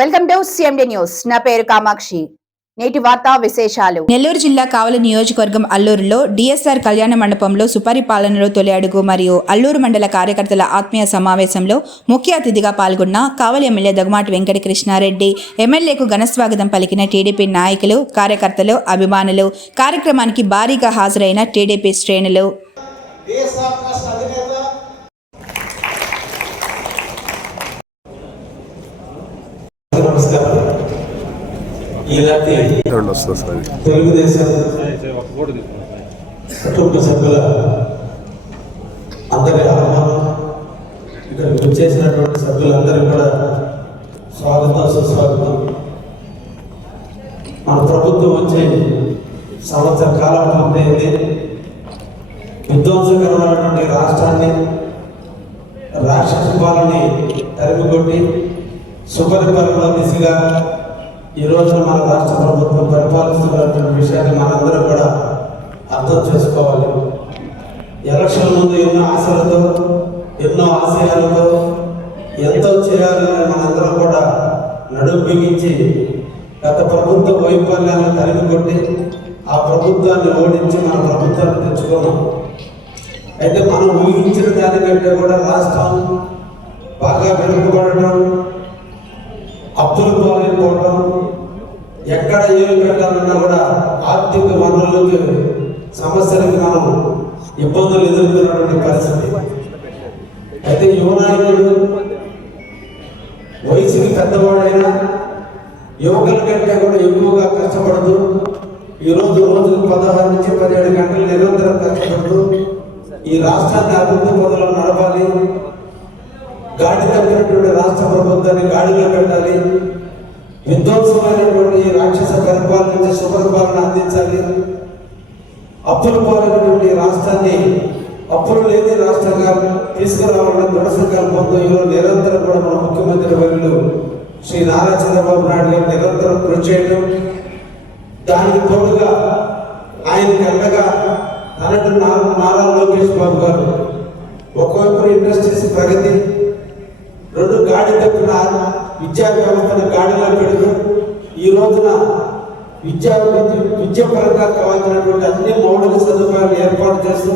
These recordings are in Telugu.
Welcome to CMD news. నా పేరు కామాక్షి. నేటి వార్తా విశేషాలు. నెల్లూరు జిల్లా కావలి నియోజకవర్గం అల్లూరులో డిఎస్ఆర్ కళ్యాణ మండపంలో సుపరిపాలనలో తొలి అడుగు మరియు అల్లూరు మండల కార్యకర్తల ఆత్మీయ సమావేశంలో ముఖ్య అతిథిగా పాల్గొన్న కావలి ఎమ్మెల్యే దగుమాటి వెంకట కృష్ణారెడ్డి ఎమ్మెల్యేకు ఘనస్వాగతం పలికిన టీడీపీ నాయకులు కార్యకర్తలు అభిమానులు. కార్యక్రమానికి భారీగా హాజరైన టీడీపీ శ్రేణులు. ఈనాటి. తెలుగుదేశం కుటుంబ సభ్యుల అందరి ఆహ్వానం. ఇక్కడ వచ్చేసినటువంటి సభ్యులందరూ కూడా స్వాగతం సుస్వాగతం. మన ప్రభుత్వం వచ్చి సంవత్సర కాలం పూర్తయింది విధ్వంసకరమైనటువంటి రాష్ట్రాన్ని రాక్షస పాలని తరిమికొట్టి సుపరిపాలన దిశగా ఈ రోజున మన రాష్ట్ర ప్రభుత్వం పరిపాలిస్తున్నటువంటి విషయాన్ని మనందరూ కూడా అర్థం చేసుకోవాలి. ఎలక్షన్ ముందు ఎన్నో ఆశలతో ఎన్నో ఆశయాలతో ఎంతో చేయాలని మనందరం కూడా నడుము బిగించి గత ప్రభుత్వ వైఫల్యాలను తరిమి కొట్టి ఆ ప్రభుత్వాన్ని ఓడించి మన ప్రభుత్వాన్ని తెచ్చుకున్నాం. అయితే మనం ఊహించిన దానికంటే కూడా రాష్ట్రం బాగా వెనుకబడటం అప్పులు పాలైపోవడం ఎక్కడ ఏమి పెట్టాలన్నా కూడా ఆర్థిక వనరులకి సమస్యలకు మనం ఇబ్బందులు ఎదుర్కొన్నటువంటి పరిస్థితి. అయితే యువనాయకుడు వయసుకి పెద్దవాడైనా యువకుల కంటే కూడా ఎక్కువగా కష్టపడుతూ ఈరోజు రోజుకు పదహారు నుంచి పదిహేడు గంటలు నిరంతరం కష్టపడుతూ ఈ రాష్ట్రాన్ని అభివృద్ధి పదవులు నడపాలి. గాడి తప్పినటువంటి రాష్ట్ర ప్రభుత్వాన్ని గాడిలో పెట్టాలి. విధ్వంసమైనటువంటి రాక్షస గర్భాల నుంచి సుపరిపాలన అందించాలి. అప్పులు పాలైనటువంటి రాష్ట్రాన్ని అప్పులు లేని రాష్ట్రంగా తీసుకురావాలని దృఢ సంకల్పంతో ఈరోజు నిరంతరం కూడా మన ముఖ్యమంత్రి వర్యులు శ్రీ నారా చంద్రబాబు నాయుడు గారు నిరంతరం కృషి చేయడం దానికి తోడుగా ఆయనకి అండగా తనటు నారా లోకేష్ బాబు గారు ఒకవైపు ఇండస్ట్రీస్ ప్రగతి రెండు గాడి తప్పిన విద్యా వ్యవస్థను గాడిలో పెడుతూ ఈ రోజున విద్యా విద్య పరంగా కావాల్సినటువంటి అన్ని మౌలిక సదుపాయాలు ఏర్పాటు చేస్తూ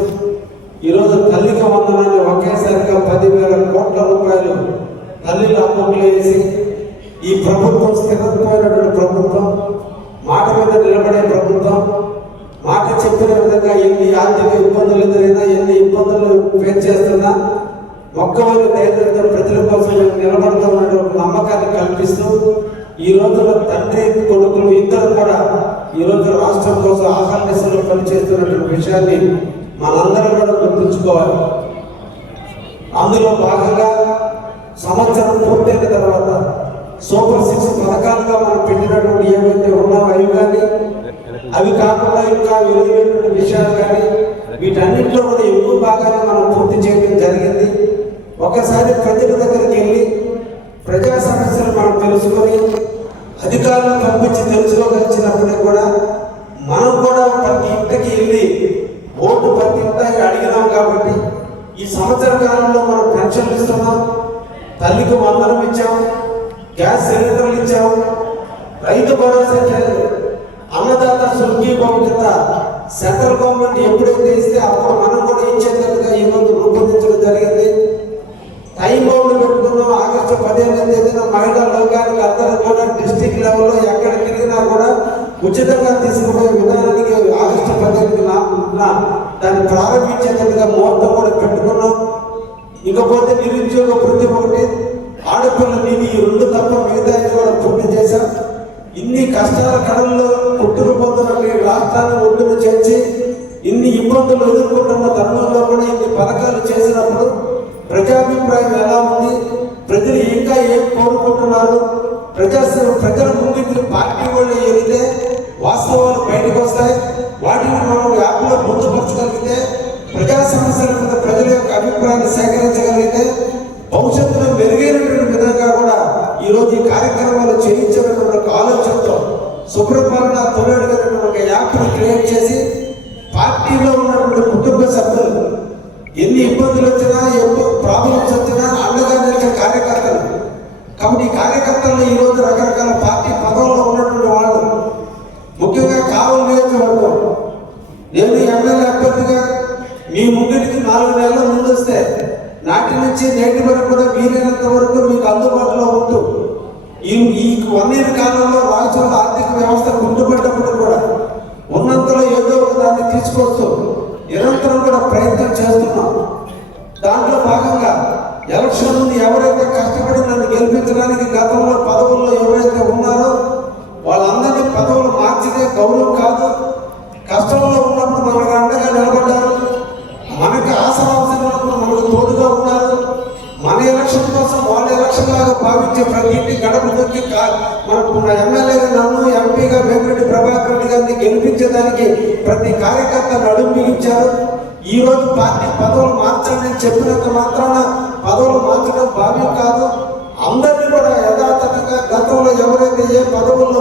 ఈ రోజు తల్లికి వందనాన్ని ఒకేసారిగా పదివేల కోట్ల రూపాయలు తల్లిల అకౌంట్లో వేసి ఈ ప్రభుత్వం స్థిరపోయినటువంటి ప్రభుత్వం మాట మీద నిలబడే ప్రభుత్వం మాట చెప్పిన విధంగా ఎన్ని ఆర్థిక ఇబ్బందులు ఎదురైనా ఎన్ని ఇబ్బందులు ఫేస్ చేస్తున్నా మొక్కవైన ధైర్యంతో ప్రజల కోసం మేము ఒక నమ్మకాన్ని కల్పిస్తూ ఈ రోజున తండ్రి కొడుకులు ఇద్దరు కూడా ఈ రోజు రాష్ట్రం కోసం ఆహ్లాదిస్తులు పనిచేస్తున్నటువంటి విషయాన్ని మనందరం కూడా గుర్తుంచుకోవాలి. అందులో భాగంగా సంవత్సరం పూర్తయిన తర్వాత సూపర్ సిక్స్ పథకాలుగా మనం పెట్టినటువంటి ఏవైతే ఉన్నావో అవి కానీ అవి కాకుండా ఇంకా విలువైనటువంటి విషయాలు కానీ వీటన్నింటిలో కూడా ఎక్కువ భాగాన్ని మనం పూర్తి చేయడం జరిగింది. ఒకసారి ప్రజల దగ్గరికి వెళ్ళి ప్రజా సమస్యలు మనం తెలుసుకొని అధికారులను పంపించి తెలుసుకోగలిగినప్పటికీ కూడా మనం కూడా ప్రతి ఇంటికి వెళ్ళి ఓటు ప్రతి ఇంటికి అడిగినాం కాబట్టి ఈ సంవత్సర కాలంలో మనం పెన్షన్లు ఇస్తున్నాం తల్లికి వందనం ఇచ్చాం గ్యాస్ సిలిండర్లు ఇచ్చాం రైతు భరోసా అన్నదాత సుఖీ కింద సెంట్రల్ గవర్నమెంట్ ఎప్పుడైతే ఇస్తే అప్పుడు మనం కూడా ఇచ్చేటట్టుగా ఈ రోజు రూపొందించడం జరిగింది. ఎదురుగా ముహూర్తం కూడా పెట్టుకున్నాం. ఇకపోతే నిరుద్యోగ వృత్తి ఒకటి ఆడపిల్ల ఈ రెండు తప్ప మిగతా కూడా పూర్తి చేశాం. ఇన్ని కష్టాల కడల్లో పుట్టుకుపోతున్న మీ రాష్ట్రాన్ని ఒడ్డున చేర్చి ఇన్ని ఇబ్బందులు ఎదుర్కొంటున్న తరుణంలో కూడా ఇన్ని పథకాలు చేసినప్పుడు ప్రజాభిప్రాయం ఎలా ఉంది? ప్రజలు ఇంకా ఏం కోరుకుంటున్నారు? ప్రజా ప్రజల ముందుకు పార్టీ వాళ్ళు వెళితే వాస్తవాలు బయటకు వస్తాయి వాటిని మనం యాప్లో పొందుపరచగలిగితే ప్రజా సమస్యల మీద ప్రజల యొక్క అభిప్రాయాన్ని సేకరించగలిగితే భవిష్యత్తులో మెరుగైనటువంటి విధంగా కూడా ఈ రోజు ఈ కార్యక్రమాలు చేయించాలన్న ఒక ఆలోచనతో సుప్రపాలన తొలడిగినటువంటి ఒక యాప్ను క్రియేట్ చేసి పార్టీలో ఉన్నటువంటి కుటుంబ సభ్యులు ఎన్ని ఇబ్బందులు వచ్చినా ఎన్ని ప్రాబ్లమ్స్ వచ్చినా అండగా నిలిచిన కార్యకర్తలు. కాబట్టి ఈ కార్యకర్తలు ఈ రోజు రకరకాల పార్టీ పదవుల్లో ఉన్నటువంటి వాళ్ళు ముఖ్యంగా కావలి నియోజకవర్గం నేను ఎమ్మెల్యే అభ్యర్థిగా మీ ముంగిటికి నాలుగు నెలల ముందు వస్తే నాటి నుంచి నేటి వరకు కూడా వీలైనంత వరకు మీకు అందుబాటులో ఉంటూ ఈ ఈ వన్ ఇయర్ కాలంలో రాష్ట్రంలో ఆర్థిక వ్యవస్థ కుంటుపడ్డప్పుడు కూడా ఉన్నంతలో ఏదో ఒక దాన్ని తీసుకొస్తూ నిరంతరం కూడా ప్రయత్నం చేస్తున్నాం. దాంట్లో భాగంగా ఎలక్షన్ ఎవరైతే కష్టపడి నన్ను గెలిపించడానికి గతంలో పదవుల్లో అని చెప్పినంత మాత్రాన పదవులు మార్చడం భావ్యం కాదు. అందరినీ కూడా యథాతథంగా గతంలో ఎవరైతే ఏ పదవుల్లో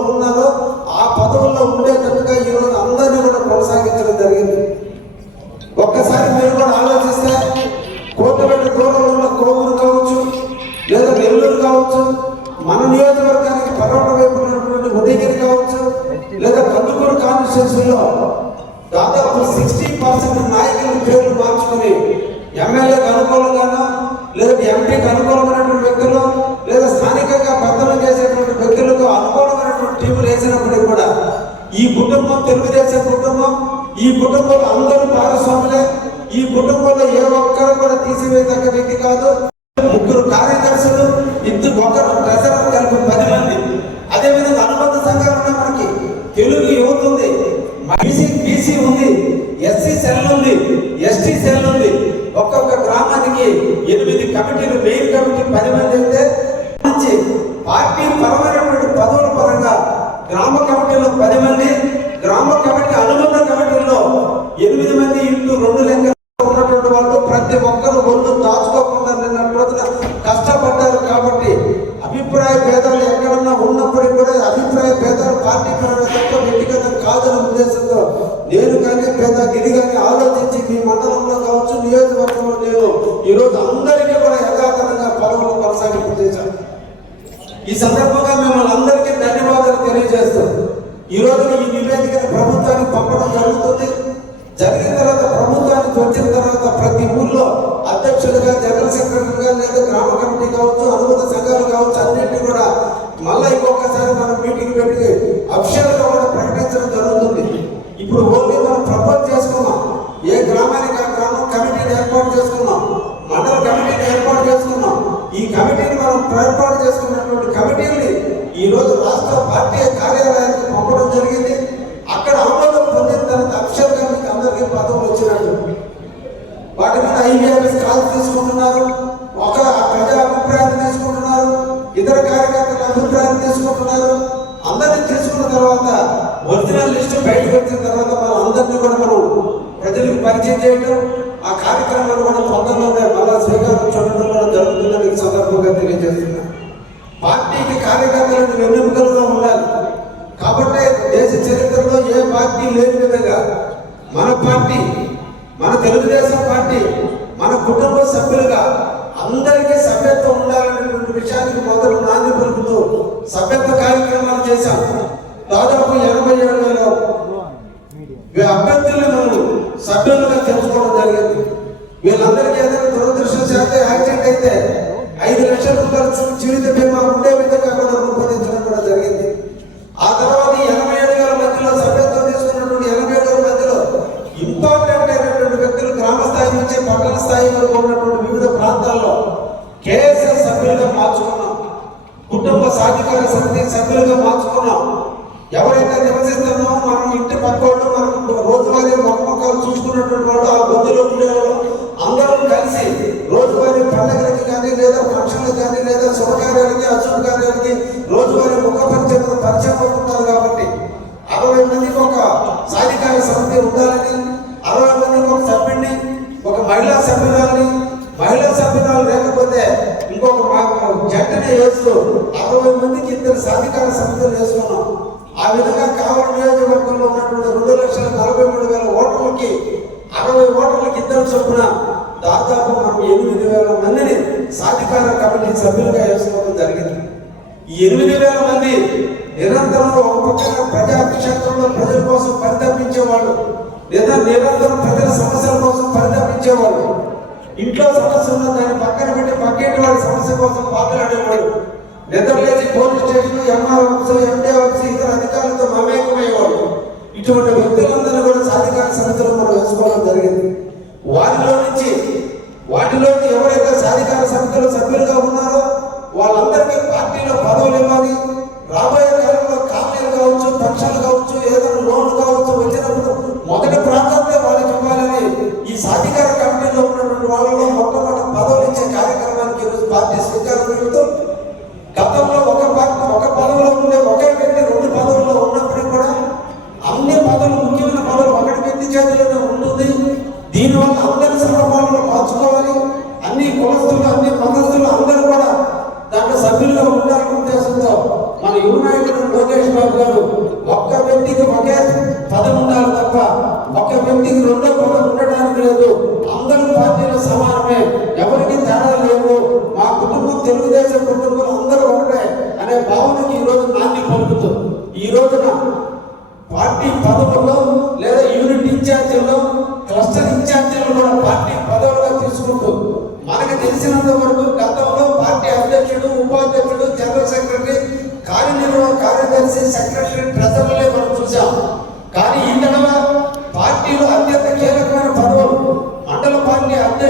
ఈ కుటుంబం తెలుగుదేశం కుటుంబం ఈ కుటుంబంలో అందరూ భాగస్వాములే ఈ కుటుంబంలో ఏ ఒక్కరు కూడా తీసివేయదగ్గ వ్యక్తి కాదు. ముగ్గురు కార్యదర్శులు ఇద్దరు ఒకరు ట్రెజరర్ కలిపి పది మంది. అదే విధంగా అనుబంధ సంఘాలు ఉన్నాయి మనకి తెలుగు యువత ఉంది. బీసీ బీసీ ఉంది ఎస్సీ సెల్ ఉంది ఎస్టీ సెల్ ఉంది. ఒక్కొక్క గ్రామానికి ఎనిమిది కమిటీలు మెయిన్ కమిటీ పది మంది అయితే పార్టీ పరమ ఈ రోజు ఈ నివేదికను ప్రభుత్వానికి పంపడం జరుగుతుంది. జరిగిన తర్వాత ప్రభుత్వానికి వచ్చిన తర్వాత ప్రతి ఊళ్ళో అధ్యక్షులుగా జనరల్ సెక్రటరీగా లేదా గ్రామ కమిటీ కావచ్చు అనుమత సంఘాలు కావచ్చు అన్నింటినీ కూడా మళ్ళీ ఇంకొకసారి మనం మీటింగ్ పెట్టి అఫిషియల్ కూడా ప్రకటించడం జరుగుతుంది. ఇప్పుడు ఓన్లీ మనం ప్రపోజ్ చేసుకున్నాం. ఏ గ్రామానికి ఆ గ్రామం కమిటీని ఏర్పాటు చేసుకున్నాం? మండల కమిటీని ఏర్పాటు చేసుకున్నాం. ఈ కమిటీని మనం ఏర్పాటు చేసుకున్నటువంటి కమిటీని ఈరోజు రాష్ట్ర పార్టీ కార్యాలయం జరిగింది సాధికార సమితి సభ్యులుగా మార్చుకున్నాం. ఎవరైతే నివసిస్తున్నామో మనం ఇంటి పక్కోళ్ళు మనం రోజువారీ మొక్కలు చూసుకున్నటువంటి వాళ్ళు ఆ గొంతులో ఉండేవాళ్ళు అందరం కలిసి రోజువారీ పండుగలకి కానీ లేదా ఫంక్షన్లకు కానీ లేదా శుభకార్యాలకి అశుభ కార్యాలకి రోజువారీ ముఖ పరిచయం పరిచయం అవుతుంటారు కాబట్టి అరవై మందికి ఒక సాధికార సమితి ఉండాలని అరవై మందికి ఒక సభ్యుడిని ఒక మహిళా సభ్యురాలని మహిళా సభ్యురాలు లేకపోతే ఇంకొక మా- జట్టుని వేస్తూ అరవై మందికి ఇద్దరు సాధికార సమితులు వేసుకున్నాం. ఆ విధంగా కావలి నియోజకవర్గంలో ఉన్నటువంటి రెండు లక్షల నలభై మూడు వేల ఓటర్లకి అరవై ఓటర్లకి ఇద్దరు చొప్పున దాదాపు మనం ఎనిమిది వేల మందిని సాధికార కమిటీ సభ్యులుగా వేసుకోవడం జరిగింది. ఈ ఎనిమిది వేల మంది నిరంతరం ఒక పక్కన ప్రజా క్షేత్రంలో ప్రజల కోసం పరితపించేవాళ్ళు లేదా నిరంతరం ప్రజల సమస్యల కోసం పరితపించేవాళ్ళు. ఇంట్లో సమస్య ఉన్న దాన్ని పక్కన పెట్టి పక్కింటి వాడి సమస్య కోసం మాట్లాడేవాడు నిద్రలేచి పోలీస్ స్టేషన్ డైవర్ వచ్చి ఇతర అధికారులతో మమేకమయ్యేవాడు. ఇటువంటి వ్యక్తులందరూ కూడా సాధికార సంస్థలు మనం వేసుకోవడం జరిగింది. వారిలో నుంచి వాటిలోని ఎవరైతే సాధికార సంస్థలు సభ్యులుగా ఉన్నారో వాళ్ళందరికీ పార్టీలో పదవులు ఇవ్వాలి. రాబోయే కాలంలో కాలనీలు కావచ్చు పెన్షన్లు కావచ్చు ఏదైనా లోన్లు కావచ్చు వచ్చినప్పుడు మొదటి ప్రాంతంలో వాళ్ళకి ఇవ్వాలని ఈ సాధికార కమిటీలో ఉన్నటువంటి వాళ్ళు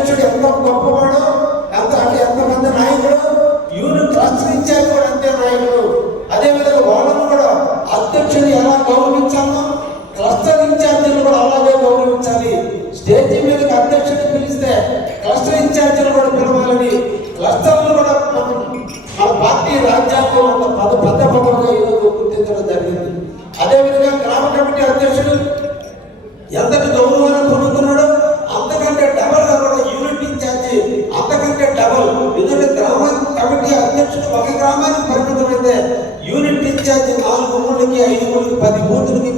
పార్టీ అధ్యక్షుడు ఎంత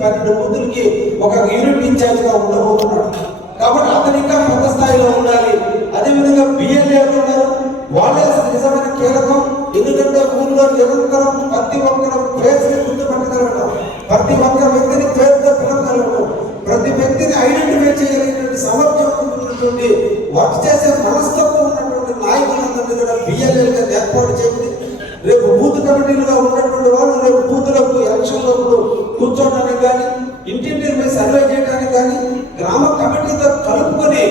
పన్నెండు బూతులకి ఒక యూనిట్ ఇన్ఛార్జ్గా ఉండబోతున్నాడు. కాబట్టి అతను ఇంకా పెద్ద స్థాయిలో ఉండాలి. అదేవిధంగా బిఎల్ఏ ఉన్నారు. వాళ్ళే నిజమైన కీలకం. ఎందుకంటే ఊళ్ళో నిరంతరం ప్రతి ఒక్కరు ఫేస్ని గుర్తుపెట్టగలగడం ప్రతి ఒక్క వ్యక్తిని పేరుతో పిలవగలగడం ప్రతి వ్యక్తిని ఐడెంటిఫై చేయగలిగినటువంటి సామర్థ్యం ఉన్నటువంటి వర్క్ చేసే మనస్తత్వం ఉన్నటువంటి నాయకులందరినీ కూడా బిఎల్ఏలుగా ఏర్పాటు చేయండి. రేపు బూత్ కమిటీలుగా ఉన్నటువంటి వాళ్ళు రేపు బూతులకు ఎలక్షన్లకు కూర్చోడానికి కానీ ఇంటింటి మీద సర్వే చేయడానికి కానీ గ్రామ కమిటీతో కలుపుకొని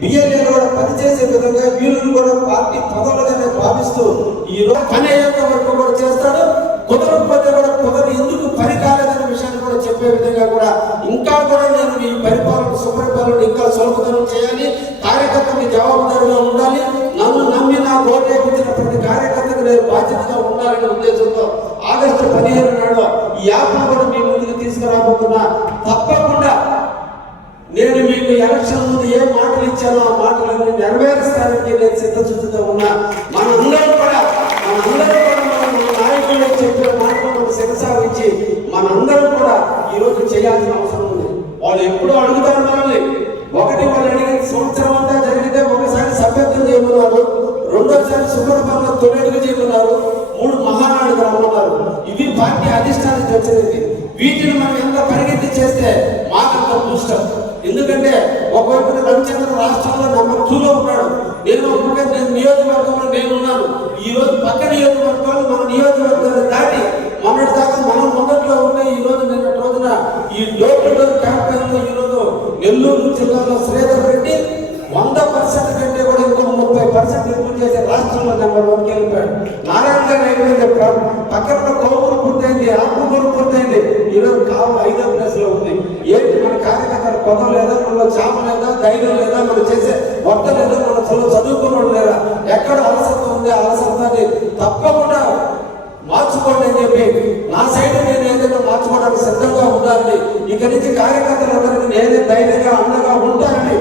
బిఎల్ఏ కూడా పనిచేసే విధంగా వీళ్ళని కూడా పార్టీ పదవులుగానే భావిస్తూ ఈ రోజు పని అయ్యేంత వరకు కూడా చేస్తాడు. కుదరకపోతే కూడా కుదరదు. ఎందుకు పని కాలేదనే విషయాన్ని కూడా చెప్పే విధంగా కూడా ఇంకా కూడా నేను ఈ పరిపాలన సుపరిపాలన ఇంకా సులభతరం చేయాలి. కార్యకర్తకి జవాబుదారుగా ఉండాలి. నన్ను నమ్మి నా ఓటేపించిన ప్రతి కార్యకర్తకు నేను బాధ్యతగా ఉండాలనే ఉద్దేశంతో ఆగస్టు పదిహేను నాడు ఈ యాప్ చేయాల్సిన అవసరం ఉంది. వాళ్ళు ఎప్పుడు అడుగుతారు మనల్ని. ఒకటి వాళ్ళు అడిగిన సంవత్సరం అంతా జరిగితే ఒకసారి సభ్యత్వం చేయమన్నారు. రెండోసారి సుబ్రహ్మణ్య తొలెడుగు చేయమన్నారు. మూడు మహానాడు రమ్మన్నారు ఇవి పార్టీ అధిష్టానం వచ్చినది వీటిని మనం ఎంత పరిగెత్తి చేస్తే మాకంత బూస్టర్ ఎందుకంటే ఒకవైపు రవిచంద్ర రాష్ట్రంలో నెంబర్ టూలో ఉన్నాడు. నేను ఒక నేను నియోజకవర్గంలో నేనున్నాను. ఈ రోజు పక్క నియోజకవర్గాలు మన నియోజకవర్గాన్ని దాటి మొన్నటి దాకా మనం మొదట్లో ఉన్న ఈ రోజు నిన్న రోజున ఈ డోర్ టు డోర్ క్యాంపెయిన్ ఈ రోజు నెల్లూరు జిల్లాలో శ్రీధర్ రెడ్డి వంద పర్సెంట్ కంటే కూడా ఇంకో ముప్పై పర్సెంట్ ఎక్కువ చేసే రాష్ట్రంలో నెంబర్ వన్ వెళ్ళిపోయాడు నారాయణ గారు అయిపోయింది పక్కన కోవూరు పూర్తయింది ఆత్మకూరు పూర్తయింది. ఈరోజు కావు ఐదో ప్లేస్లో ఉంది. ఏంటి మన కార్యకర్తల కొనం లేదా మనలో చాప లేదా ధైర్యం లేదా మనం చేసే వర్త లేదా మన చదువుకున్నాడు లేదా? ఎక్కడ అలసత్వం ఉంది ఆ అలసత్వాన్ని తప్పకుండా మార్చుకోండి అని చెప్పి నా సైడ్ నేను ఏదైనా మార్చుకోవడానికి సిద్ధంగా ఉండాలని ఇక నుంచి కార్యకర్తలు కార్యకర్తలందరికీ నేనే ధైర్యంగా అండగా ఉంటానని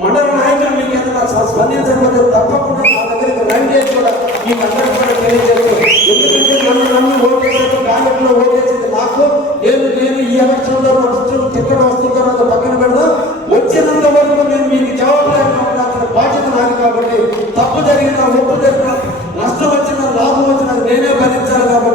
మండల నాయకులు మీకు ఏదైనా స్పందించకపోతే తప్పకుండా నా దగ్గరికి రండి అని కూడా ఈ మండలం కూడా తెలియజేస్తూ ఎందుకంటే నన్ను నన్ను ఓటు ఓటేసేది ఓటు చేసింది నాకు నేను నేను ఈ ఎలక్షన్లో వస్తున్న టికెట్ వస్తుందో